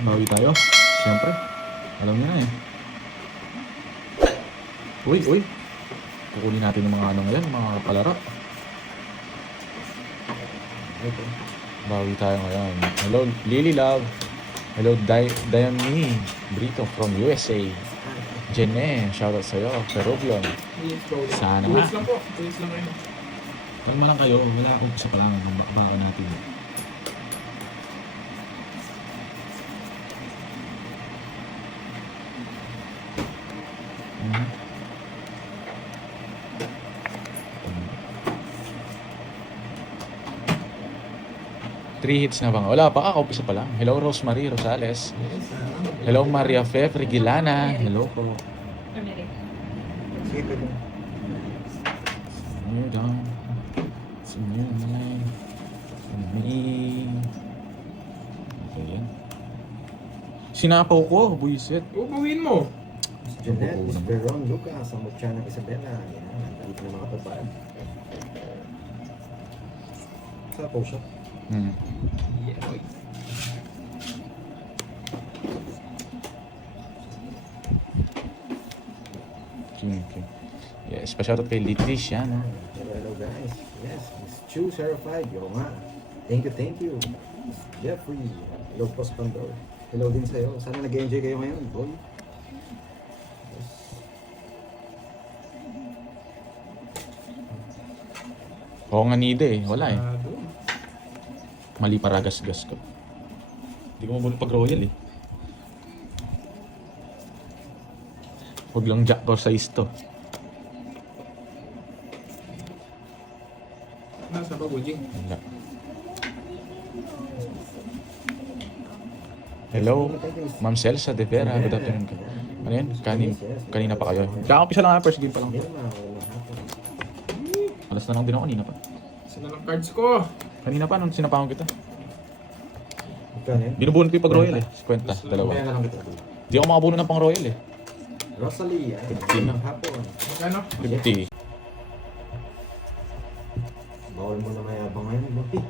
Bawi tayo. Siyempre. Alam niyo na eh. Uy. Kukunin natin yung mga ano ngayon, mga palaro. Bawi tayo ngayon. Hello, Lily Love. Hello, Diane Brito from USA. Jenny, shoutout sa'yo. Perublon. Sana nga. Tuwis lang po. Tuwis lang kayo. Kalma lang kayo. Wala akong isa pa lang. Baka natin. Three hits na bang? Wala pa, umpisa pa lang. Hello, Rosemary Rosales. Hello, Maria Fe Frigilana. Hello po. Sige, pwede. You're down. It's in your mind. In me. Okay yan. Sinapaw ko, buisit. Ubuhin mo. Jeanette, Miss Veron Lucas, ang mutya ng Isabela. Yan, nandito na mga papaan. Sapaw siya. Yeah, boy. Okay. Yes, pa-shoutout kay Leticia, no? Hello guys. Yes, Miss Chu Certified. Yo nga. Thank you. Miss Jeffrey. Hello, Post Pandor. Hello din sa'yo. Sana nag-enjoy kayo ngayon, boy. Yes. Oo nga nida eh, wala eh. Sarado. Mali paragas-gas ko. Hindi ko mabunod pag royal eh. Huwag lang jack or size to. Nasa ba, Bujing? Wala. Hello, Ma'am Celsa De Vera. Good afternoon. Ano yan? Kanina pa kayo. Kaka-umpisa lang nga, first game pa lang. Hindi naman ako hapon. Alas na lang din ako kanina pa. Saan na lang cards ko? Kanina pa, nung sinapahan kita. Magkano yun? Binubunod ko yung pag royal eh. 50, dalawa. Kaya na lang kita. Di ako makabuno ng pang royal eh. Rosalie, ay, 15 na. hapon. Magkano? 50. Bawal mo na mayabang ngayon, boy.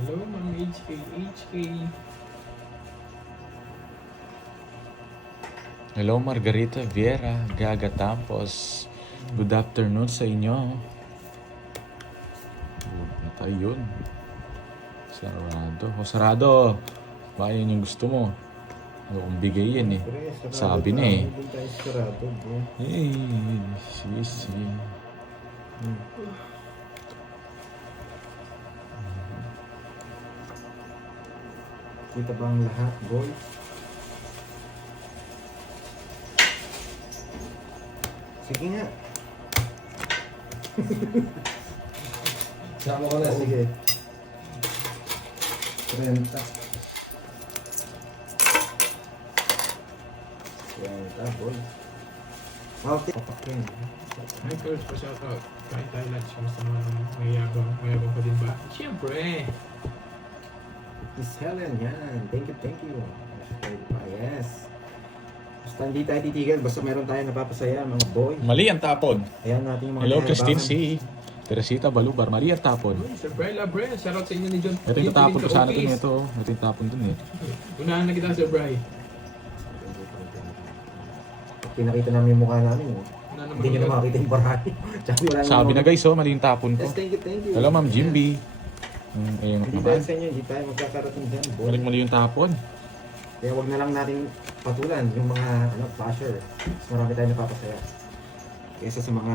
Hello, Ma'am HK. Hello, Margarita Viera, Gaga Tampos. Good afternoon sa inyo. Natay yun. Sarado. O, sarado. Baka yun yung gusto mo. Ano kung bigay yan eh. Sabi na eh. Doon tayo sarado, bro. Eh, sisi. Kita ba ang lahat, boy? Sige nga. Sama ko na. Sige. 30. 30, boy. Okay. Papakin. Hi, girls. Pa-shoutout. Kain tayo lunch. Kamusta naman ang mayabang? Mayabang pa din ba? Siyempre. Miss Helen, yan. Thank you. Yes. Basta hindi tayo titigil. Basta meron tayo napapasaya, mga boy. Mali ang tapon. Ayan natin yung mga Hello, kinabangan. Christine C. Teresita Balubar. Mali ang tapon. Sir Bry Labre. Shoutout sa inyo ni John. Ito yung tapon ko sana dun ito. Ito yung tapon dun eh. Unahan na kita, Sir Bry. Pinakita namin yung mukha namin. Hindi nyo na makakita yung barahe. Sabi na guys, oh, mali yung tapon ko. Yes, thank you. Hello, Ma'am Jimby. Ayun Hindi naman. dahil sa inyo, hindi tayo magkakarating dyan, boy. Mali yung tapon. Kaya wag na lang natin patulan yung mga flasher. Mas marami tayong napapasaya. Kaysa sa mga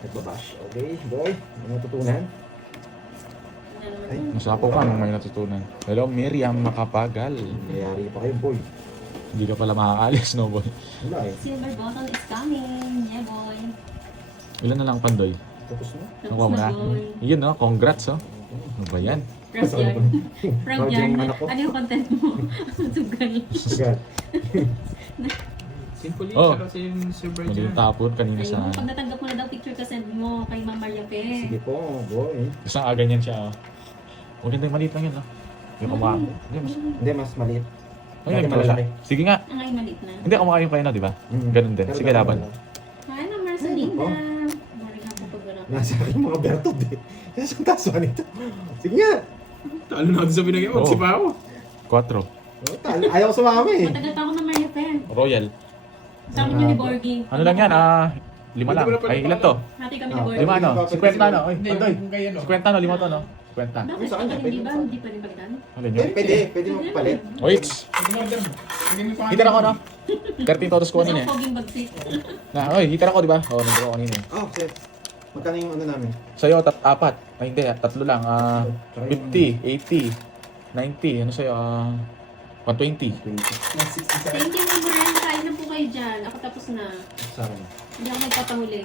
nagbabash. Okay, boy? May natutunan? Ay, Masapo ka nung may natutunan. Hello, Miriam Makapagal. mayayari pa kayo, boy. Hindi ka pala makakaalis, no boy? Wala eh. Silver bottle is coming. Yeah, boy. Ilan na lang pandoy? Tapos na. Nakuha mo na? boy. Yun, no? Congrats, oh. Ano ba yan? Frog Sorry yarn. po. Frog Frog yarn. yung anak ko. Ano yung content mo? Sugal. Sugal. Simple Oh. pero si Sir Brian Mali dyan. tapon kanina sa... Ayun, pag natanggap mo na daw picture ka send mo kay Ma'am Maria Pe. Sige po, boy. Isang ganyan siya. Maganda yung maliit lang yun, no? Yung kumakain. Hindi, mas... Hindi, mas maliit. Ay, Dati malaki. malaki. Sige nga. Ang ay maliit na. Hindi, kumakain pa yun, no, di ba? Mm. Ganun din. Pero Sige, dati laban. malaki. Hi, Ma'am Marcelinda. Oh. Morning ako pag wala. Nasa akin mga bertod eh. Nasa ang kaso nito. Sige nga. Talo na ako sa binagay mo. Oo. Magsipa ako. 4. Ayaw ko sumama eh. Matagal pa ako ng Maria Pe. Royal. Sabi niyo ni Borgie. Ano lang yan, 5 lang. Ay, ilan to? Hati kami ni Ah, Borgie. 5 ano? 50 ano? Ay, Hindi, Pandoy. yung kay ano. 50 ano? 5 to, no? 50. Bakit? Sa kanya, Hindi pwede ba? sa- Hindi pa rin pagdan? Alin Eh, yun? pwede mo palit. Wait! Order. Bigyan mo pa Hitar ako, no? 13 totos ko Gusto kanina ko eh. poging bagsit. Na, oy, hitar ako, di ba? Oo, nandito ako kanina eh. Oh, shit. Magkano yung ano namin? Sa'yo, 4. Ay, hindi, 3 lang. 50, 80, 90. Ano sa'yo? 120. 20. Thank you, Ma'am Morel. Kain na po kayo dyan. Ako tapos na. Sa akin. Hindi ako nagpapahuli.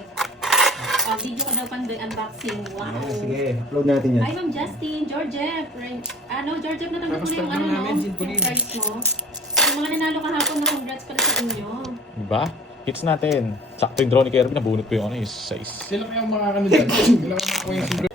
Video ka daw panday unboxing. Wow. Ah, sige, upload natin yan. Hi, Ma'am Justin, Georgette. Georgette, natanggap mo na yung Tapos ano, namin, no? Jean Yung Pauline. prize mo. Yung mga nanalo kahapon na congrats pala sa inyo. Diba? Hits natin. Sakto yung drone ni Kirby, nabunot ko yung ano, yung size. Sila kayong makakano dyan. Sila kayong makakuha yung Sir Brian.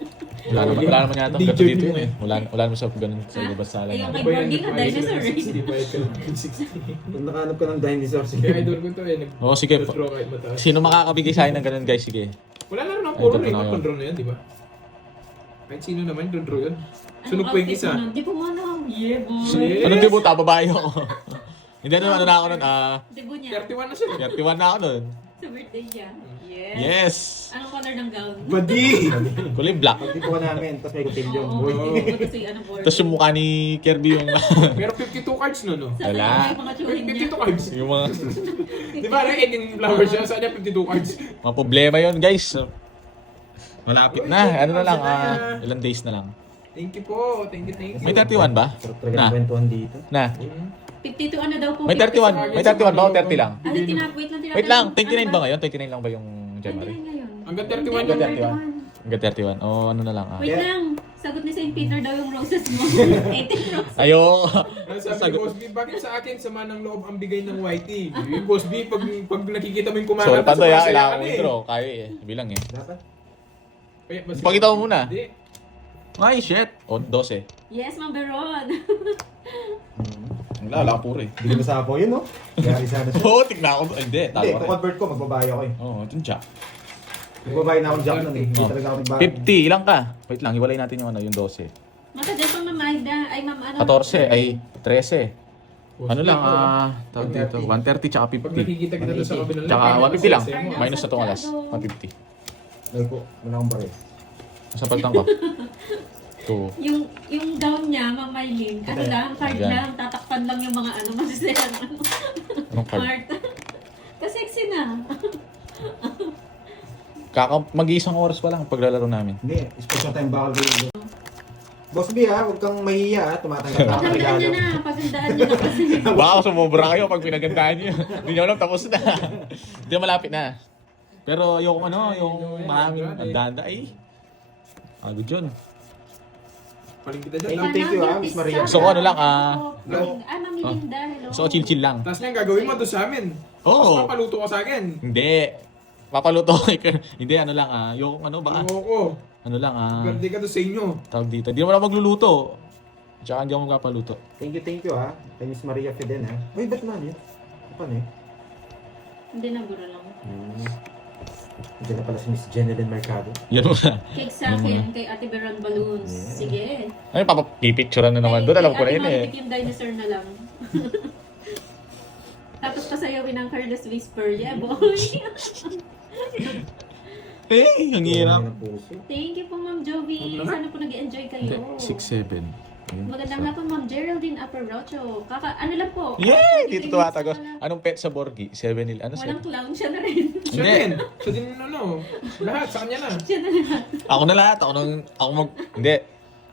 Wala naman yata ang DJ gato dito yun yun eh. Wala naman sa ganun sa Ha? labas sa Eh, yung alam. kay Borgie ka, dinosaur eh. Bayad ka lang ng 60. Kung nakahanap ka ng dinosaur, sige. Kaya idol ko to eh. Oo, sige. Nag-draw kahit mataas. Sino makakabigay sa akin ng ganun, guys? Sige. Wala na rin ang Ay, puro ito na na yung yun. control na yan, di ba? Kahit sino naman, draw yun. Sunog Anong po yung outfit isa. mo nun? Di po mo ano. Yeah, boy. Yes. Anong debut? Babae ako. Hindi ano na ako nun. Debut niya. 31 na siya. 31 na ako nun. Sa birthday niya. Yes. Yes! Anong color ng gown? Badi! Kulay black. Pagtipo namin, tapos may kutilyon. Oo, Boy. buto si ano, Borgie. Tapos yung mukha ni Kirby yung Pero 52 cards no, no? Sa Wala. kanya yung mga tsuhin niya. 52 cards. yung mga, Di ba, ending flower siya? Saan niya 52 cards? mga problema yun, guys. Malapit na. Ano na lang, ilang days na lang. Thank you po. Thank you, thank you. May 31 ba? Sarap talaga Na. ng kwentuhan dito. Na. 52 ano daw po? May 31. May 31 ba o 30 lang? Ano, wait lang. Wait lang, 29 ba ngayon? 29 lang ba yung January? 29 ngayon. Hanggang 31 Hanggang yung 31. Hanggang 31. O ano na lang. Wait Yeah. lang. Sagot ni St. Peter daw yung roses mo. 18 roses. Ayo. Ano sabi ni Boss B, bakit sa akin sama ng loob ang bigay ng whitey? Yung Boss B, pag nakikita mo yung kumakanta Sorry, Pandoy ha. sumasaya Kailangan ka ko na intro. Kaya eh. Bilang eh. Dapat? Kaya, mas- Pakita mo muna. Hindi. Ay, shit. O, 12. Yes, Ma'am Beron. Wala ka puro eh. Bili mo sa ako yun, no? Gari sana siya. Oo, tignan ako. Hindi, Hindi, talo ka rin. convert ko, magbabayo ako eh. Oo, ito siya. Magbabayo na akong jack nun eh. Hindi Oh. talaga ako nagbabayo. 50, ilang ka? Wait lang, iwalay natin yung ano, yung 12. Matagal pa Ma'am Aida. Ay, Ma'am ano? 14, ay 13. Boss Ano B, lang, ako, tawag dito, 130 tsaka Pag 50. nakikita kita doon sa kabilang Tsaka line, 150 lang. masaya mo. Minus na tong alas. 150. Dahil po, wala akong baril. Nasa paltang ko. 2. Yung gown niya, Ma'am Mylene, ano Okay. lang, card Ayan. lang, tatakpan lang yung mga ano, masasayang ano. Anong card? Heart. Kasexy na. Mag-iisang oras pa lang paglalaro namin. Hindi, special time bakal kayo. Boss B ha, huwag kang mahihiya ha. Tumatanggap na ako ng Paghandaan niya regalo. na, paghandaan niya na kasi. Baka sumobra kayo pag pinagandaan niyo. Hindi niyo alam, tapos na. Hindi malapit na. Pero yung ano, yung maraming andanda ay. Agad yun. Paling kita dyan. Thank you, Miss Maria. So, ano lang, Ma'am Melinda, hello. So, chill-chill lang. Tapos na yung gagawin mo doon sa amin. Oo. Tapos papaluto ka sa akin. Hindi. Papaluto ko. Hindi, ano lang yung ano ba? Oo. Ano lang Birthday ka doon sa inyo. tawag dito. Hindi naman ako magluluto. Tsaka hindi ako magpapaluto. Thank you ha. Kay Miss Maria Fiden ha. Uy, ba't na yun? Paano eh? Hindi na, guro lang. Diyan na pala si Miss Jeneline Mercado. Yan mo na. Cake sa akin, kay Ate Beron Balloons. Yeah. Sige. Ay, papapicturean na naman doon. Alam ko na yun eh. Yung dinosaur na lang. Tapos pasayawin ng Carlos Whisper. Yeah, boy. Eh, ang hirap. Ng puso. Thank you po, Ma'am Jovi. Sana po nag-enjoy kayo. 6-7. Magandang hapon, Ma'am Geraldine Aparacho. Ano lang po? Yay! Dito tumatagos. Wala- Anong pet sa Borgi? 7-il. Ano Walang siya? clown, siya na rin. Siya Hindi. din. Siya din ano. Lahat sa kanya na. Siya na rin. Ako na lahat. Hindi.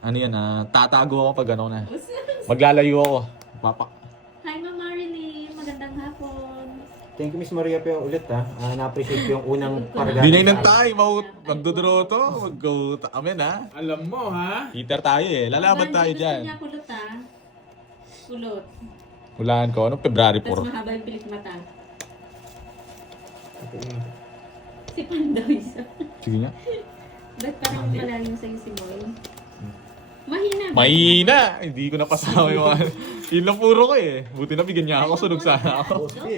Ano yun, tatago ako pag ano na. Maglalayo ako. Papa. Hi, Ma'am Marilyn. Magandang hapon. Thank you, Miss Maria Pio, ulit ha. Na-appreciate ko yung unang paragana. Dinay ng tayo, magdodro to. Mag-go amen ha. Alam mo, ha? Heater tayo eh. Lalaban tayo Gusto dyan. niya kulot kulot. Hulaan ko. Anong February Tapos 4? mahaba yung pilik mata. Si Pandoy sa... Sige nga. Ba't parang malalim sa'yo si Boy? Mahina. ba? Mahina! Hindi ko napasama yung mga... Yun lang puro ko eh. Buti na bigyan niya ako. Sunog sana ako. Boss B,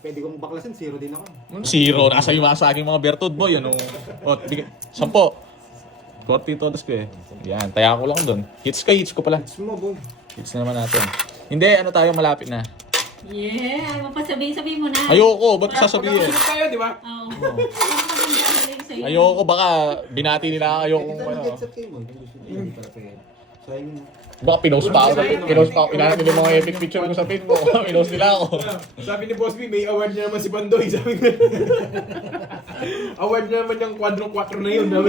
pwede kong baklasin, 0 din ako. Zero. Nasa yung mga sa aking mga Bertud boy. Ano? O, 10. Korti todos ko eh. Yan. Taya ko lang dun. Hits ko pala. It's mo, boy. Hits na naman natin. Hindi. Ano tayo? Malapit na. Yeah! Ayaw mo pa sabihin mo na. Ayoko. Ba't sasabihin? Magkakasunod tayo, di ba? Oo. Ang maganda galing sa'yo. Ayoko. Baka binati nila ayoko Kita kung ng ano. headset kayo, boy. Hindi para pwede. Sayang yun. Baka pinost pa ako. Pinost pa ako. Inahanap nila yung mga epic picture ko sa pin mo. Pinost nila ako. Sabi ni Boss B, may award niya naman si Pandoy. Sabi ko. Award niya naman yung quadrong 4 na yun. Sabi.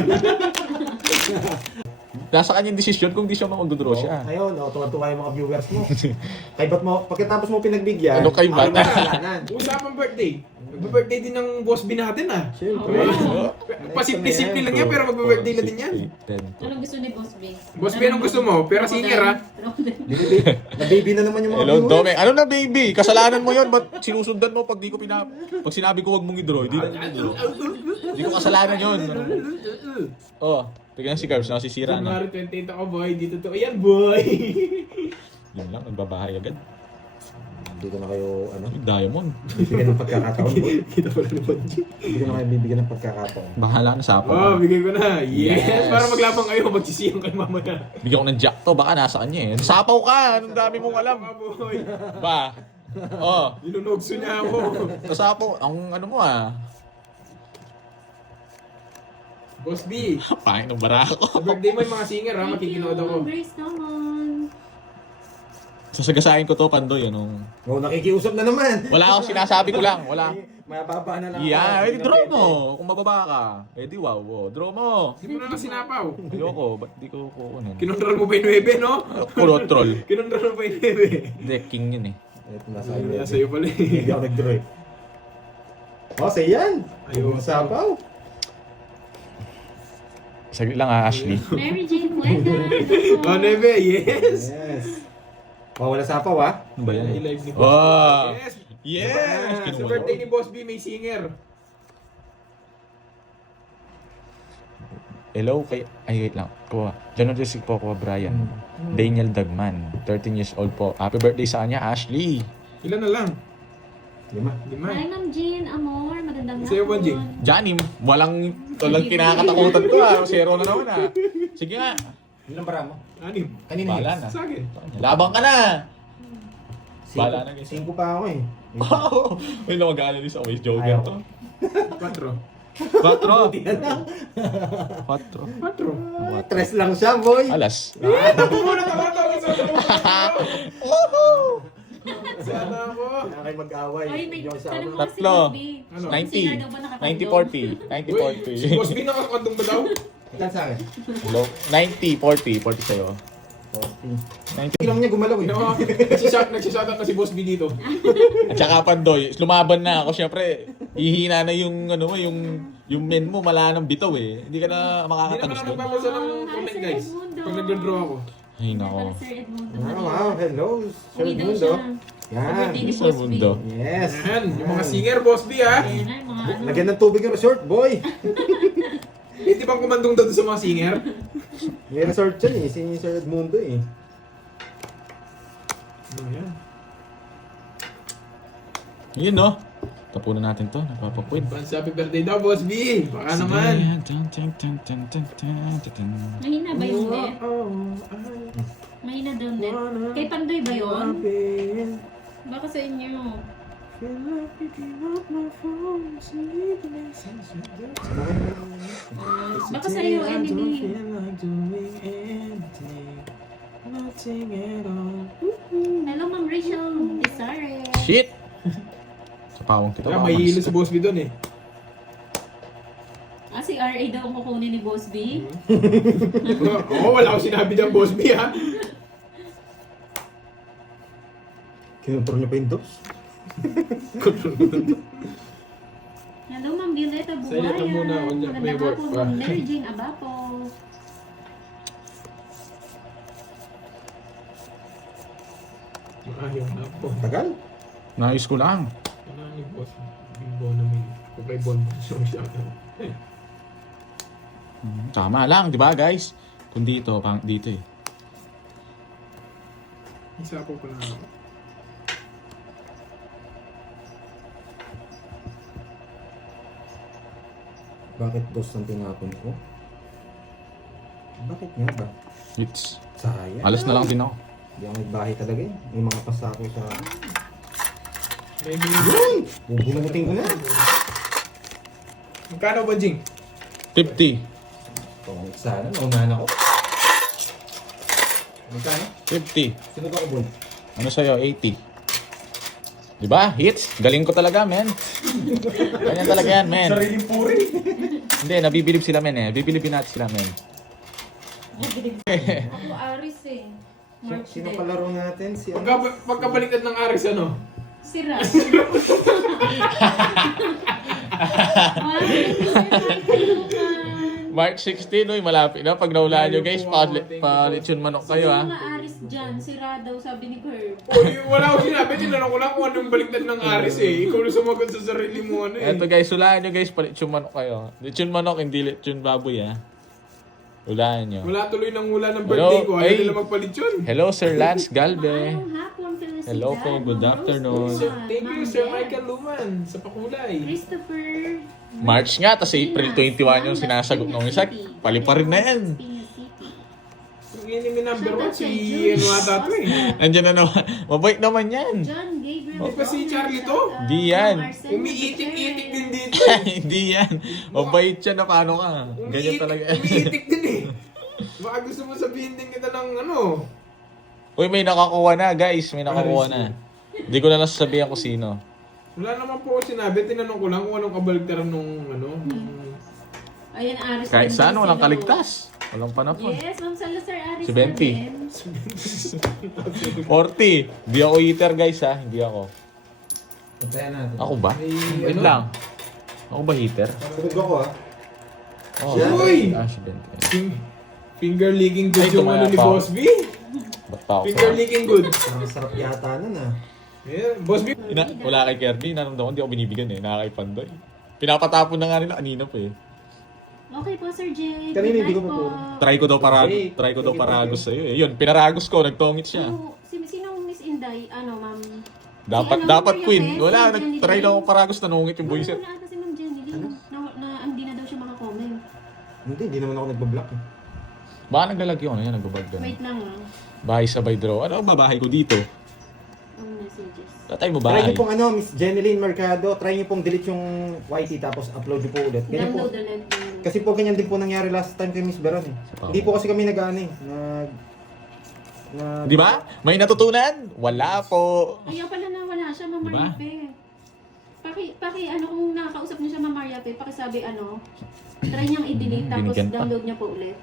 Nasa kanyang desisyon kung di siya mag-draw siya. Ngayon, tuwa-tuwa yung mga viewers mo. Kay ba't mo, pagkatapos mo pinagbigyan, Ano kay Bat? ako na kasalanan. Usapang birthday. Magbe-birthday din ng Boss B natin, ha? Siyempre. Pasimple-simple lang yan, pero magbe-birthday na din yan. Anong gusto ni Boss B? Boss B, anong gusto mo? Pero singer, ha? Na-baby na naman yung mga Hello, viewers. Dome. Ano na, baby? Kasalanan mo yun. Ba't sinusundan mo pag di ko pag sinabi ko huwag mong i-draw? Hindi ko kasalanan yun. Oh, tignan si Carbs. Nasisira na. January 28 ako, boy. Di totoo yan, boy. Yun lang. Nagbabahay agad. Hindi ko na kayo, Yung Diamond. bibigyan ng pagkakataon, boy. Kita pala naman dyan. Hindi ko na kayo bibigyan ng pagkakataon. Bahala ka na sa Oh, bigay ko na. Yes! Yes. Para maglabang kayo, magsisiyong kayo mamaya. Bigyan ko ng jack to. Baka nasa kanya eh. Sapaw ka. Anong dami mong alam. Mga boy. Ba? Oh. Inunogso niya ako. Kasapaw. Ang ano mo ah. Boss B, Pangin ng bara sa ko. birthday mo yung mga singer, ha? Makikinood ako. Grace naman. Sasagasain ko to, Pandoy. Anong... Oh, nakikiusap na naman. Wala akong sinasabi ko lang. Wala. Mababa na lang. Yeah, ako. eh, draw mo. Kung mababa ka. Eh, di wow. Oh, draw mo. Hindi mo na lang sinapaw. Ayoko, ba't di ko kukunin? Kinontrol mo pa yung 9, no? Kulot troll. Kinontrol mo pa yung Hindi, king yun eh. Ito nasa 9. iyo. Nasa iyo pala eh. Hindi ako nag-draw eh. Oh, say yan. Ayaw. Sapaw. Saglit lang ha, Ashley. Mary Jane Cuenca. Oh, 9, yes! Yes. Oh, wala sapaw ah. Ano ba yan? I-live ni Boss. Oh! Yes! Yes! Sa birthday ni Boss B, may singer. Hello kay... Ay, wait lang. Kuha. January 6 po ko, Brian. Daniel Dagman. 13 years old po. Happy birthday sa kanya, Ashley. Ilan na lang? 5. Hi, Ma'am Jean, Amor. Magandang Sa'yo ba, Jean? Johnny, walang kinakatakutan ko ah. Zero na naman ah. Sige nga. Ilang bara mo? 6. Kanina Bahala hits? na. Sa akin. Labang ka na! Cinco- Bahala na, guys. 5 pa ako eh. Wow! May nawagala ni sa Waze Joker Ayaw. to. 4. 4. 4. 3 lang siya, boy. Alas. Tapo mo na tawa-tawa sa Sana ako. Kaya kayo mag-away. Ay, may Hindi ako tanong isama. mo si Tatlo. Boss B. Ano? 90. Daw ba nakakandong? 90-40. Si Boss B nakakandong ba daw? Ilan sa akin? 90-40. 40 sa'yo. 40. Ilang niya gumalaw eh. No, nagsishout na si Boss B dito. At saka Pandoy, lumaban na ako. Siyempre, ihina na yung ano mo, yung men mo, mala ng bitaw eh. Hindi ka na Hindi naman makakatagos ako doon. nagpapasa ng comment, guys. Pag nag-draw ako. Ay, nako. Para Sir Edmundo. Wow, hello, Sir Uwi daw Mundo. siya. Yan. Birthday ni Sir Boss B. Mundo. Yes. Yan, yung mga singer, Boss B, ha? Ayan na, yung mga ano. Lagyan ng tubig yung resort, boy. Hindi bang kumandong daw sa mga singer? May resort yan eh, si Sir Edmundo eh. Ano yan? Yun no. Tapunan natin to. Napapakwid. Advance happy birthday daw, Boss B. Baka naman. Mahina ba yun, Net? Mahina daw, Net. Kay Pandoy ba yun? Baka sa inyo. Baka sa iyo, enemy. Hello, Ma'am Rachel Desare. Shit! Sa pawang kita. Kaya baka may hilo mas- si Boss B doon eh. Ah, si RA daw ang kukunin ni Boss B. Oo, wala akong sinabi dyan, Boss B, ha? Kinontrol niya pa yung dos. Hello, Ma'am Violeta Buhayan. Silent na muna ako dyan. May Magandang work hapon, pa. Ma'am Mary Jane Abapo. Ayaw na po. Tagal? Nais ko lang. Ano ni boss? Bimbo na may. Kung kay Bon siya ako. Tama lang, di ba guys? Kung dito, dito eh. Isa po pala ako. Bakit dos ang tinapon ko? Bakit nga ba? It's, Sayang. alas na lang din ako. Hindi ako nagbahay talaga eh. May mga pasako sa... May Bubunutin ko na. Magkano ba, Jing? 50. Pangit sana. Naunahan ako. Magkano? 50. Sino ba ko, Bon? Ano sa'yo? 80. Diba? Hits? Galing ko talaga, men. Ganyan talaga yan, men. Sariling puri. Hindi, nabibilib sila, men eh. Bibilibin natin sila, men. Ako Aris eh. March Sino din. kalaro natin? Si ano? Pagkabaliktad ng Aris, ano? Si Ras. March 16, uy, malapit na. Pag naulaan nyo, guys, palit yun manok kayo, ha. Mga Aris dyan, si Ra daw sabi ni Curve. Uy, wala ko sinabi. Tinanong ko lang kung anong baliktad ng Aris eh. Ikaw na sumagot sa sarili mo, ano eh. Eto guys, hulaan nyo guys, palit yung manok kayo. Lechon manok, hindi lechon baboy, ha. Hulaan nyo. Wala tuloy ng wala ng birthday ko. Ayaw Ay. nila magpalit yun. Hello, Sir Lance Galve. Maayong hapon, felicidad. Hello po, good Ma'am afternoon. Rose Sir, Buwan, thank you, Ma'am Sir Beth, Michael Luman, sa pakulay. Christopher. March nga, tas April 21 yung sinasagot nung isa. Pali pa rin na yan. Yung enemy number 1, si ano ata to eh. Andiyan na naman. Mabait naman yan. John Gabriel. Di ba si Charlie to? Di yan. Umiitik-itik din dito eh. Hindi yan. Mabait siya na paano ka. Ganyan talaga. Umiitik din eh. Baka gusto mo sabihin din kita ng ano. Uy, may nakakuha na guys. May nakakuha na. Hindi ko na nasasabihan kung sino. Wala naman po ako sinabi. Tinanong ko lang kung anong kabaligtaran nung ano. Ayan, Aris. Kahit din saan, daw walang sila. kaligtas. Walang panapon. Yes, Ma'am Salazar Aris. Si Benti. din. 40. Hindi ako eater guys ha. Hindi ako. Puntayan natin. Ako ba? May Wait ano? lang. Ako ba heater? Tugod ako ah. Oh, Uy! si Benti. Finger licking good Ay, yung ano ni tumaya pa. Boss B. Ba't pa ako Finger sa... licking good. Parang sarap yata nun ah. Yeah, Boss B. Wala kay Kirby. Naramdaman, hindi ako binibigyan eh. Nakakay Pandoy. Pinapatapon na nga nila kanina pa eh. Okay po, Sir Jay. Kanina hindi Good ko night pa po. Try ko daw Hey, paragos sa'yo eh. Yun, pinaragos ko. Nagtongit siya. So, sinong Miss Inday? Ano, Ma'am? Dapat, Si ano, dapat Maria queen. Pez, Wala, si Jenny nag-try Lynn. lang ako paragos. Nanungit yung buisit. Wala ata si Ma'am Jenny Lynn. Hindi na daw siya makakomment. Hindi naman ako nagbablock eh. Baka naglalagyo ko na yan. Nagbabag na. Wait lang lang. Bahay sabay draw. Ano ang babahay ko dito? Ang messages. Tatay mo Try bahay. niyo pong ano, Miss Jeneline Mercado, try niyo pong delete yung YT tapos upload niyo po ulit. Ganyan po. Download the link. Kasi po ganyan din po nangyari last time kay Miss Beron eh. Hindi po kasi kami nag-ano eh. Di ba? May natutunan? Wala po. Ayaw pala na wala siya, Ma'am Diba? Maria Pe. Ano kung nakakausap niyo siya, Ma'am Maria Pe, pakisabi ano, try niyang i-delete tapos Binigyan pa. download niya po ulit.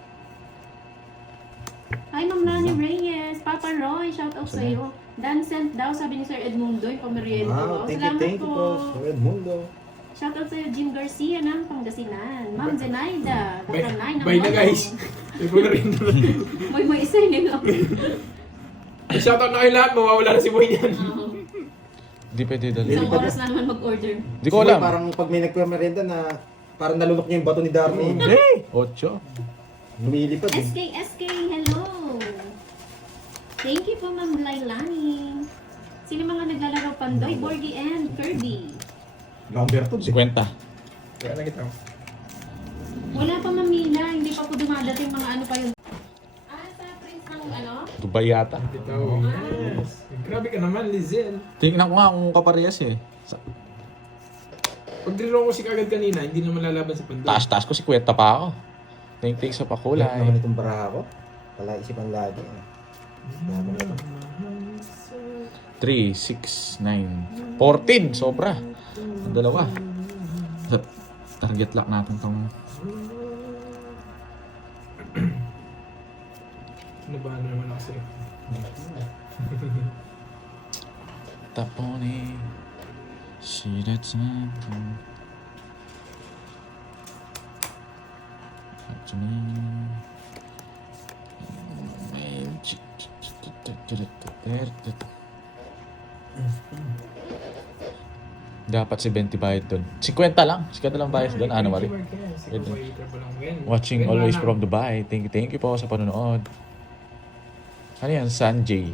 Hi, Ma'am Nani Reyes, Papa Roy, shout out sa iyo. Dancent daw, sabi ni Sir Edmundo, yung pamerienda Wow, ko. thank you po. Sir Edmundo. Shout out sa iyo, Jim Garcia ng Pangasinan. Ma'am Zenaida, Dr. Nay ng Bye na Mono. guys. Ito na rin. Moy isa yun. Shoutout na kayo lahat. Mawawala na si Boy niyan. Di pwede dali. Isang oras na naman mag-order. Di ko alam. Parang pag may nagpamerenda na parang nalunok niya yung bato ni Darwin. Hey! 8. Lumilipad eh. SK, hello! Thank you po, Ma'am Lailani. Sino mga naglalaro Pandoy, Borgie, and Kirby? Number 2 50. Kaya nakita ko. Wala pa mamila, hindi pa po dumadating mga ano pa yun. Sa prince ng ano? Dubai yata. Ito. Yes. Grabe ka naman, Lizelle. Tingnan ko nga kung kaparehas eh. Pag dinro ko si kagad kanina, hindi naman lalaban sa Pandoy. Taas-taas ko si Kwenta pa ako. Ting-ting sa Kulay. pakulay. Naman itong baraha ko. Pala isipan lagi. 3, 6, 9, 14. Sobra. Ang dalawa. Target lock natin tong Nabahan na naman ako sa'yo. tapone. See that's me. Dapat si 20 bayad doon. 50 lang. 50 lang bayad doon. Ano, Mari? Watching always from Dubai. Thank you po sa panonood. Ano yan? Sanjay.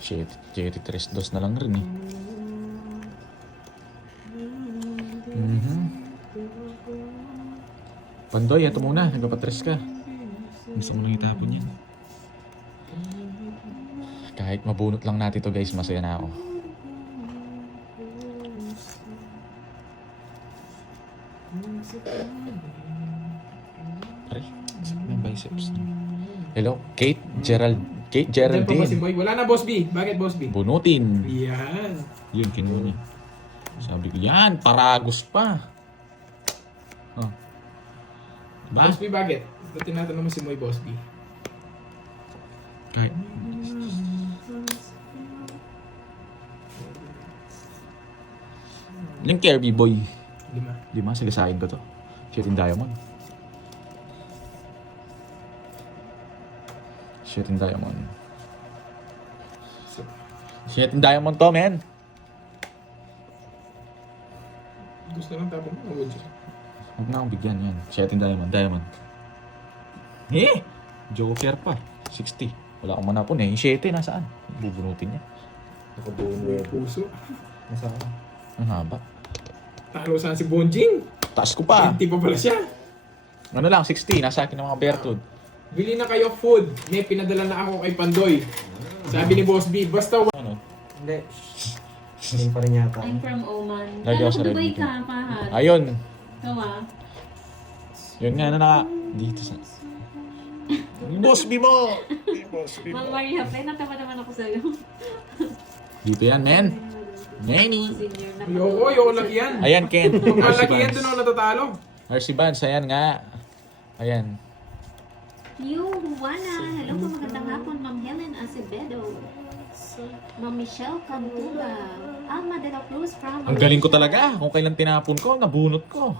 Shit, Jerry 3-2 na lang rin eh. Pandoy, ito muna. Nagpapatres ka. Gusto mo nang itapon yan. Kahit mabunot lang natin to guys, masaya na ako. Aray, sakit na yung biceps. Hello, Kate Diyan pa ba si Geraldine. Boy? Wala na, Boss B. Bakit, Boss B? Bunutin. Yan. Yun, kinuha niya. Sabi ko, yan, paragos pa. Oh. Diba? Boss B, bakit? Ba't tinatanong mo si Moy, Boss B? Kahit. Yung Kirby boy. 5. 5, sagasain ko to. Shit in diamond. Shit in diamond. Shit in diamond to, men. Gusto lang tapon mo. Huwag siya. Huwag na akong bigyan yan. Shit in diamond. Eh! Joker pa. 60. Wala akong manapon eh. Yung 7 nasaan? Bubunutin niya. Nakabuong web. Puso. Nasaan? Ang haba. Talo saan si Bonjing? Taas ko pa. 20 pa pala siya. Ano lang, 60. Nasa akin ng mga Bertud. Bili na kayo food. May pinadala na ako kay Pandoy. Sabi ni Boss B, basta Ano? Hindi. Hindi pa rin yata. I'm from Oman. Lagi Kala ako ko sa Dubai Red ka, Fahad. Ayun. Ikaw ah. Yun nga na dito sa... Boss B mo! Boss B Mang mo. Maria, pre, natawa naman ako sa'yo. Dito yan, men. Nanny. Senior na. Ayoko laki yan. Ayan, Ken. Malaki yan, doon ako natatalo. RC Bands, ayan nga. Ayan. New Juana. Hello po, magandang hapon. Ma'am Helen Acevedo. Ma'am Michelle Cantura. Alma de la Cruz from... Ang galing ko talaga. Kung kailan tinapon ko, nabunot ko.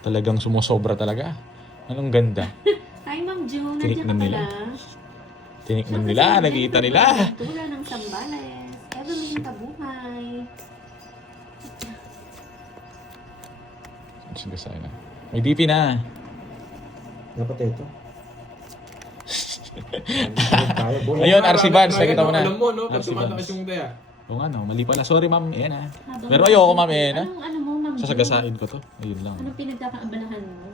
Talagang sumusobra talaga. Anong ganda. Hi, Ma'am June. Tinikman Nandiyan ka nila. pala. Tinikman nila, nakita nila. Cantura ng Sambales. Evelyn Kabuhay. Sige, sa'yo na. May DP na. Dapat ito. Ayun, RC Vans, nakita mo na. Alam mo, no? Pag RC tumatakas Vans. yung daya. Oo nga, no. Mali pala. Sorry, ma'am. Ayan, ah. Habang- Pero ayoko, ma'am. Ayan, ah. Anong ano mo, Ma'am June? Sasagasain ko to. Ayun lang. Anong pinagkakaabalahan mo?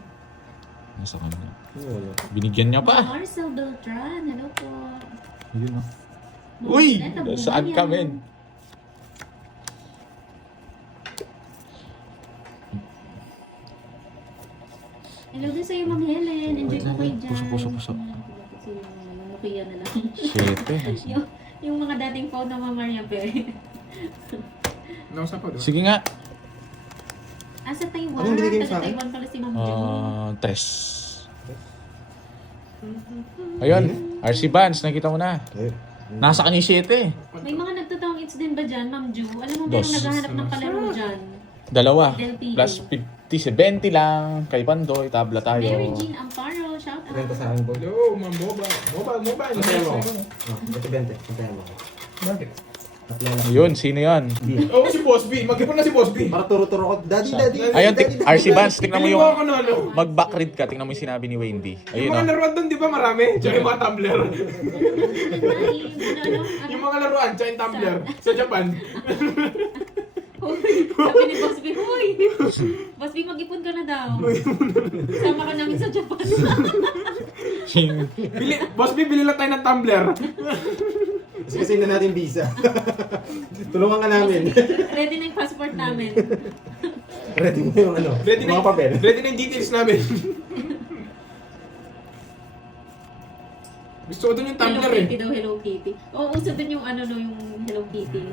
Nasa kanila. Wala. Binigyan niya pa. Marcel Beltran. Hello po. Ayun, oh. Uy! Eto, Saan buhay ka, yan. men? Hello din sa'yo, Ma'am Helen. Enjoy Wait ko lang, kayo wait. dyan. Puso. Nokia na lang. Siyete. yung mga dating phone na Ma'am Maria Pe. Nausa pa doon. Sige nga. Sa Taiwan. Anong binigay mo sa akin? Taiwan pala si Ma'am June. 3. Ayun. RC Bands, nakita mo na. Eh, Nasa kanya 7. May mga nagtatawang hits din ba dyan, Ma'am Ju? Alam mo, merong Dos. naghahanap ng kalaro dyan. Dalawa. Del Pio. Plus 50, 20 lang. Kay Pandoy, tabla tayo. Mary Jean Amparo, shout out. Renta sa akin, boy. Hello, Ma'am Boba. Boba. Masaya mo. Ito 20. Masaya mo. Bakit? At lala. Ayun, sino yan? Oh, si Boss B. Mag-ipon na si Boss B. Para turo-turo ko. Daddy. Ayun, Daddy, RC Bands, tingnan mo Bili yung... mo ako na ano. Mag-backread ka, tingnan mo yung sinabi ni Wayne D. Yung Ayun, mga oh. laruan doon, di ba marami? Tsaka yung mga tumbler. Ano? Yung mga laruan, tsaka yung tumbler. Sa Japan. Sabi ni Boss B, huy! Boss B, mag-ipon ka na daw. Sama ka namin sa Japan. Boss B, bili lang tayo ng tumbler. Kasi na natin visa. Tulungan ka namin. Ready na yung passport namin. Ready mo yung ano? Ready na mga papel. Ready na yung details namin. Gusto ko doon yung Hello tumbler Kitty eh. daw, Hello Kitty. Oo, uso din yung ano no, yung Hello Kitty.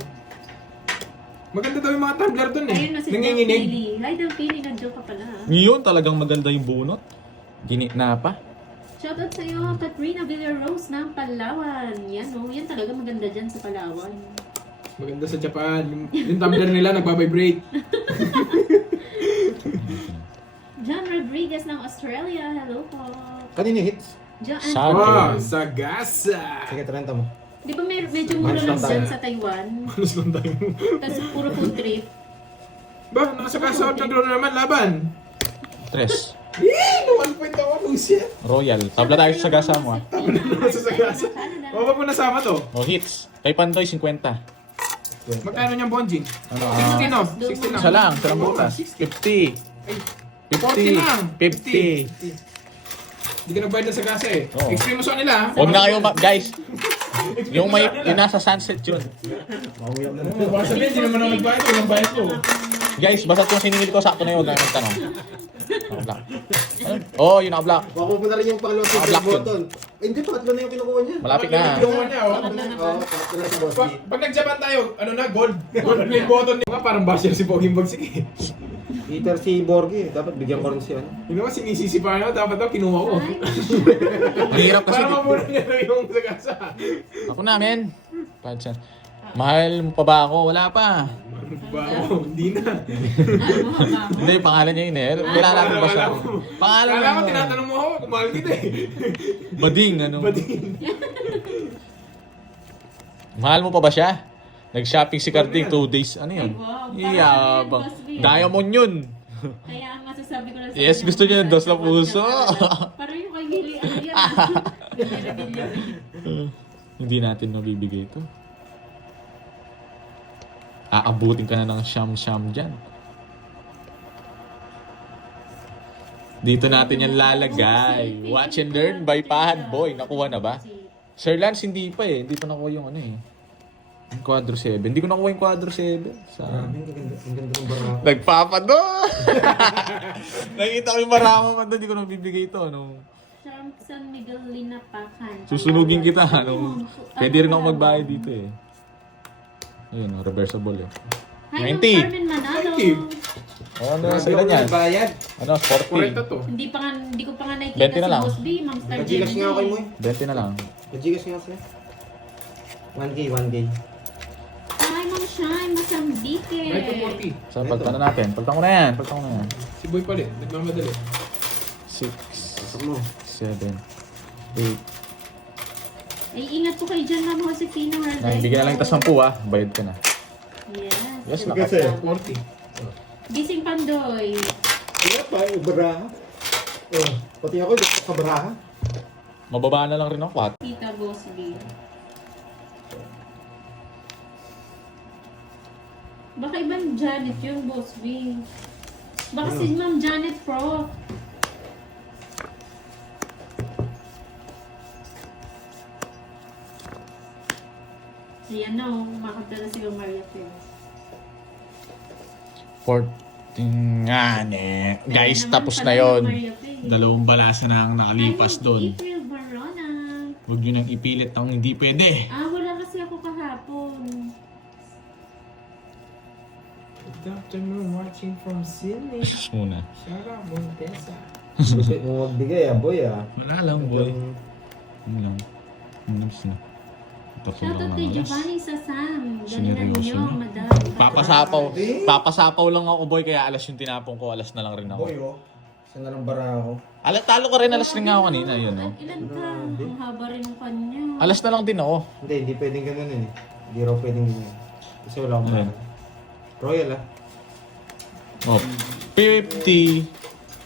Maganda daw yung mga tumbler dun eh. Ayun na si Nanginginig. Pili. Hi, Del Pili. Nandiyo ka pala. Ngayon talagang maganda yung bunot. Ginit na pa. Shoutout sa iyo, Katrina Villarose ng Palawan. Yan yan talaga maganda dyan sa Palawan. Maganda sa Japan. Yung tumbler nila nagbabibrate. John Rodriguez ng Australia. Hello po. Kanina hits. John, Sa- Wow, sagasa. Sige, 30 mo. di ba medyo mura Mas lang lang dyan tayo. sa Taiwan? Manos lang tayo. Tapos puro food trip. Ba, nakasagasa ako na naman, laban. Tres. No, 1 point ako, bullshit. Royal. Tabla tayo sa sagasa mo ah. Sa sagasa. O, wag mo nasama to. O hits. Kay Pandoy, 50. Magkano niyang bonjing? Ano, 16 no? 16 lang. isa lang, isa lang butas. 50. Ay, 50. 40 lang. 50. Hindi ka nagbayad ng sagasa eh. Oo. Extreme mo nila. Huwag na kayo, guys. Yung may, yung nasa sunset yun. Mahuyak na. Oo, baka sabihin, hindi naman ako nagbayad. Walang bayad ko. Guys, basta kung siningil ko, sakto na yun. Huwag na magtanong. Naka-block. Oh, yun naka-block. Makuha na rin yung pangalawa Ah, sa black yun. button. Eh, hindi, pangatlo na yung kinukuha niya. Malapit na. Kinuha niya, oh. Oo, pangatlo na si Boss B. Pag nag-Japan tayo, ano na, gold. Gold play button. Parang basher si Poging Bagsik eh. Peter si Borgi, dapat bigyan ko rin siya. Yun naman, sinisisi pa niya. Dapat daw, kinuha ko. Ay, Ang hirap kasi. Para mamura niya na yung sagasa. Ako na, men. Pansan. Mahal mo pa ba ako? Wala pa. Bago, hindi na. Hindi, pangalan niya yun eh. Kilala ko ba siya? Pangalan Kala ko, mo. tinatanong mo ako, kung mahal kita eh. Bading, ano? Bading. Mahal mo pa ba siya? Nag-shopping si Carding 2 days. Ano yun? Ay, wow. Iyabang. Parang yan, Diamond yun. Kaya ang masasabi ko lang sa Yes, kanya, gusto niya ng dos na puso. Parang yung kay Gili, ano yan? Gili. Hindi natin mabibigay ito. Aabutin ka na ng siyam-siyam dyan. Dito natin yan lalagay. Watch and learn by Pahan Boy. Nakuha na ba? Sir Lance, hindi pa eh. Hindi pa nakuha yung ano eh. Yung Quadro 7. Hindi ko nakuha yung Quadro 7. Sa... Ang ganda ng barako. Nagpapado! Nakita ko yung marama man doon. Hindi ko nabibigay ito. Ano? Charm San Miguel Linapakan. Susunugin kita. Ano? Pwede rin ako magbayad dito eh. Ayun, reversible eh. Hi, 90. Carmen Manalo. 90. Oh, ano sila niyan? Bayad. Ano, 40 40. to. Hindi ko pa nga 20 nakikita na si lang. Boss B, Ma'am Star Nagigas nga ako kay mo eh. 20 na lang. Nagigas nga sa'yo. 1K, 1K. Hi, Ma'am Shine, Masambike. Right to 40. So, pagtano natin. Pagtano na yan. Pagtano na yan. Si Boy palit, nagmamadali. 6, Pasok mo. 7, 8. Ay, ingat po kayo dyan, Ma'am Josefina. Bigyan na lang ito 10 ah. Bayad ka na. Yes. Yes, Kasi, 40. Gising Pandoy. wala pa, baraha. Oh, pati ako, dito sa baraha. Mababa na lang rin ako. Tita Boss B. Baka ibang Janet yung Boss B. Baka si Ma'am Janet Pro. Ayan na, makakita na si Maria Perez. 14 nga ne. Guys, Ayan tapos naman na pala yon. yung Maria Perez. Dalawang balasa na ang nakalipas Ay, doon. April Barona. Huwag nyo nang ipilit ang hindi pwede. Wala kasi ako kahapon. Good afternoon, watching from Sydney. Jesus muna. Shara Montesa. Gusto mo magbigay boy Wala lang, boy. Ano lang. Miss na. Tapos Shoutout lang kay ng alas. Giovanni Sasam. Galingan Sineryoso ninyo, na. madam. Papasapaw. Papasapaw lang ako, boy. Kaya alas yung tinapong ko. Alas na lang rin ako. Boy, oh. Isa na lang baraha ako. Alas, talo ka rin. Alas rin nga ako kanina. Yun, oh. Ilan ka? Ang haba rin ng kanya. Alas na lang din ako. Hindi pwedeng ganun eh. Hindi raw pwedeng ganun. Kasi wala akong Ayan. baraha. Royal Oh. 50.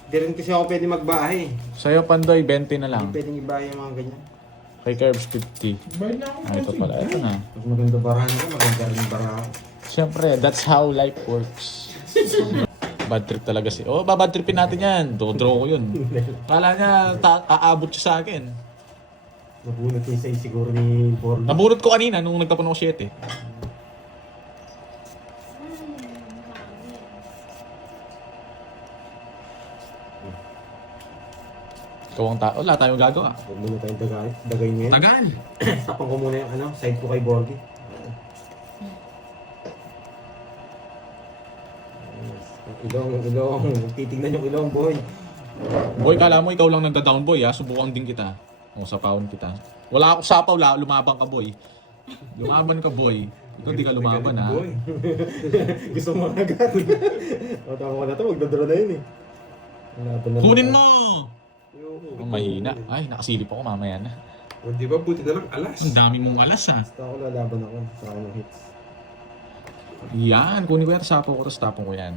Hindi rin kasi ako pwede magbahay. Sa'yo, Pandoy, 20 na lang. Hindi pwedeng ibahay yung mga ganyan. Kay Curbs, 50. Bayad na ako. Ito pala. Ito na. Mas maganda baraha nila, maganda rin yung baraha. Siyempre, that's how life works. Bad trip talaga si... Oh, bad tripin natin yan. Draw ko yun. Kala niya, aabot siya sa akin. Nabunot yung isa siguro ni Borg. Nabunot ko kanina nung nagtapon ako 7. Ikaw ang tao. Wala tayong gagawa. Huwag muna tayong dagay ngayon. Tagal. Tapang ko muna yung side ko kay Borgi. Ilong. Titignan yung ilong, boy. Boy, kala mo ikaw lang nagda-down boy ha. Subukan din kita. O, sapawin kita. Wala akong sapaw, lumabang ka boy. Lumaban ka boy. Ikaw di ka lumaban ha. Boy. Gusto mo agad. O, tama ko na to. Magdodoro na yun eh. Laban na Kunin lang. mo! Yo. Ang mahina. Ay, nakasilip ako mamaya na. O, di ba? Buti na lang alas. Ang dami mong alas ha. Basta ako lalaban ako. Sa akin ng hits. Yan, kunin ko yan, sapaw ko, tapos tapon ko yan.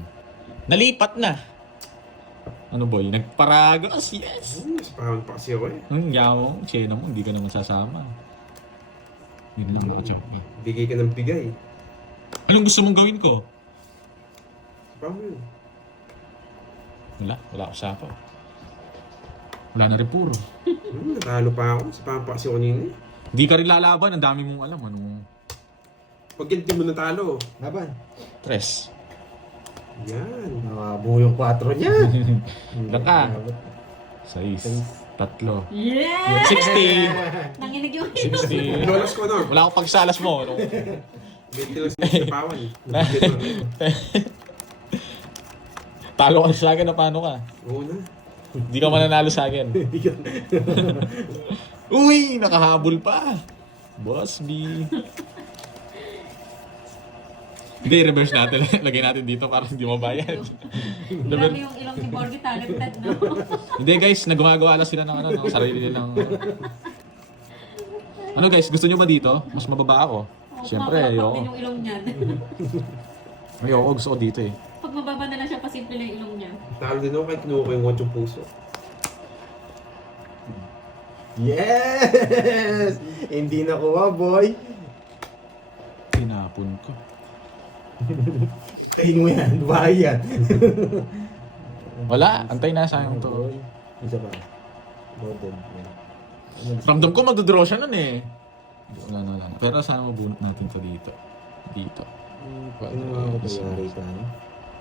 Nalipat na! Ano boy, nagparagas, yes! Sapawan pa kasi ako eh. Yaw, tsena mo, hindi ka naman sasama. Yun lang ako, Chucky. Bigay ka ng bigay. Anong gusto mong gawin ko? Sapawan mo yun. Wala ako sapaw. Wala na rin puro. Natalo pa ako. Sapawan pa kasi ako kanina eh. Hindi ka rin lalaban, ang dami mong alam, ano. Pag yung team mo natalo. Laban. Tres. Yan. Nakabuo yung 4 niya. Ilan ka? 6. 3. Yeah! 60. Nanginig yung 60. Lolas ko no. Wala akong pagsalas mo. Ano? 20 lang sa sapawan. Talo ka na sa akin, na paano ka? Oo na. Hindi ka mananalo sa akin. Uy, nakahabol pa. Boss B. Hindi, reverse natin. Lagay natin dito para hindi mabayad. Grabe yung ilong ni Borgie, talented, no? Hindi guys, nagumagawa lang sila ng ano, ng sarili nilang... Ano guys, gusto nyo ba dito? Mas mababa ako. Siyempre, Mapalakpak ayoko. din yung ilong niyan. Ayoko, gusto ko dito eh. Pag mababa na lang siya, pasimple lang yung ilong niya. Talo din ako kahit kinuha ko yung 8 puso. Yes! Hindi nakuha, boy. Tinapon ko. Tayin mo yan. Bahay yan. Wala, antay na sayang to. Boy. Isa pa. Golden. Ramdam ko magdodraw siya nun eh. Wala na. Pero sana mabunot natin to dito. Dito.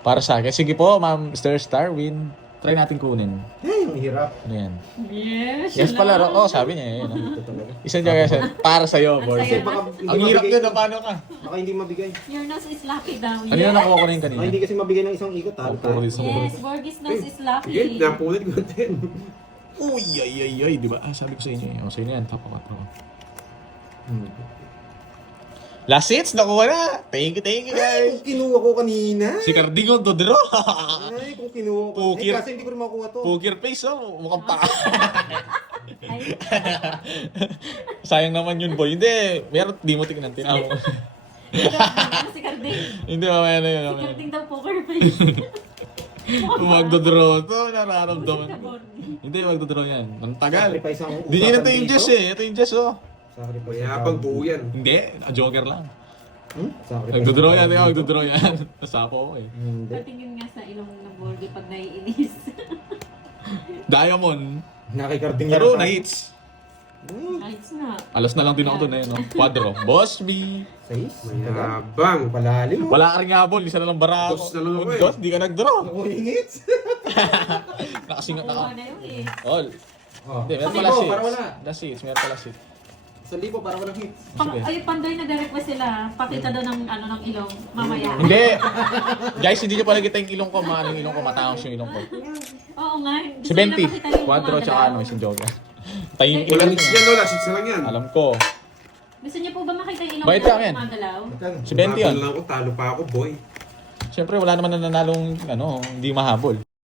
Para sa akin. Sige po, Ma'am Star Win. Try natin kunin. Ay, ang hirap. Ano yan? Yes! Yes pala. Oh, sabi niya. Yun, Ito talaga. Isang dyan kasi. Para sa'yo, Ang boy. saya. Ang hirap din. Paano ka? Baka hindi mabigay. Your nose is lucky daw. Ano yung nakuha ko na yung kanina? Baka hindi kasi mabigay ng isang ikot. Oh, Talo puro tayo. din sa Yes, Borgie's nose is lucky. Sige, napunit ko din. Uy, ay, di ba? Ah, sabi ko sa inyo eh. O, sa'yo na yan. Top 4. Last hits, nakuha na. Thank you Ay, guys. kung kinuha ko kanina. Si Cardingo Dodro. Ay, kung kinuha ko. Pukir. Kasi hindi ko rin makuha to. Poker face, oh. Mukhang pa. Ay, Sayang naman yun, boy. Hindi. Meron, di mo tingnan. Tinamo. si Carding. Hindi, mamaya na yun. Si Mamaya na. Carding daw poker face. Kung magdodraw to, nararamdaman. Ka, Borgie. Hindi, magdodraw yan. Ang tagal. Sacrifice ang Hindi nyo na ito usapan yung dito. Jess eh. Ito yung Jess, oh. Sacrifice ang Mayabang buo yan. Hindi, joker lang. Sacrifice Nagdodraw ang- yan, magdodraw yan. Nasapo ko eh. Hindi. Patingin nga sa ilong ng Borgie pag naiinis. Diamond. Nakikarding Pero na hits. Ayos na. Alas na lang din ako doon eh, no? Quadro. Boss B. Sais? Mayabang. Palalim mo. Wala ka rin habol, isa na lang bara ako. Dos na lang ako eh. Dos, di ka nag-draw. Ako hingits. Nakasingat na Nakuha ako. na yun eh. All. Oh. Hindi, meron Sige pala po, seats. para wala. Last seats, meron pala seats. 1,000 para walang hits. Sige. Ay, Pandoy nag-request sila. Pakita daw ng ano ng ilong mamaya. Hindi! Guys, hindi nyo pala kita yung ilong ko, maano yung ilong ko, matangos yung ilong ko. Oo nga. Si Gusto Benti, nila makita yung Quadro, mga tsaka galaw. ano, isang joker. Tayong Wala ilong. mix yan, Lola. 6 na lang yan. Alam ko. Gusto niyo po ba makita yung ilong Bait niya lang yan. mga galaw? Si Benti Laban yun. lang ako, talo pa ako, boy. Siyempre, wala naman nananalong, ano, hindi mahabol.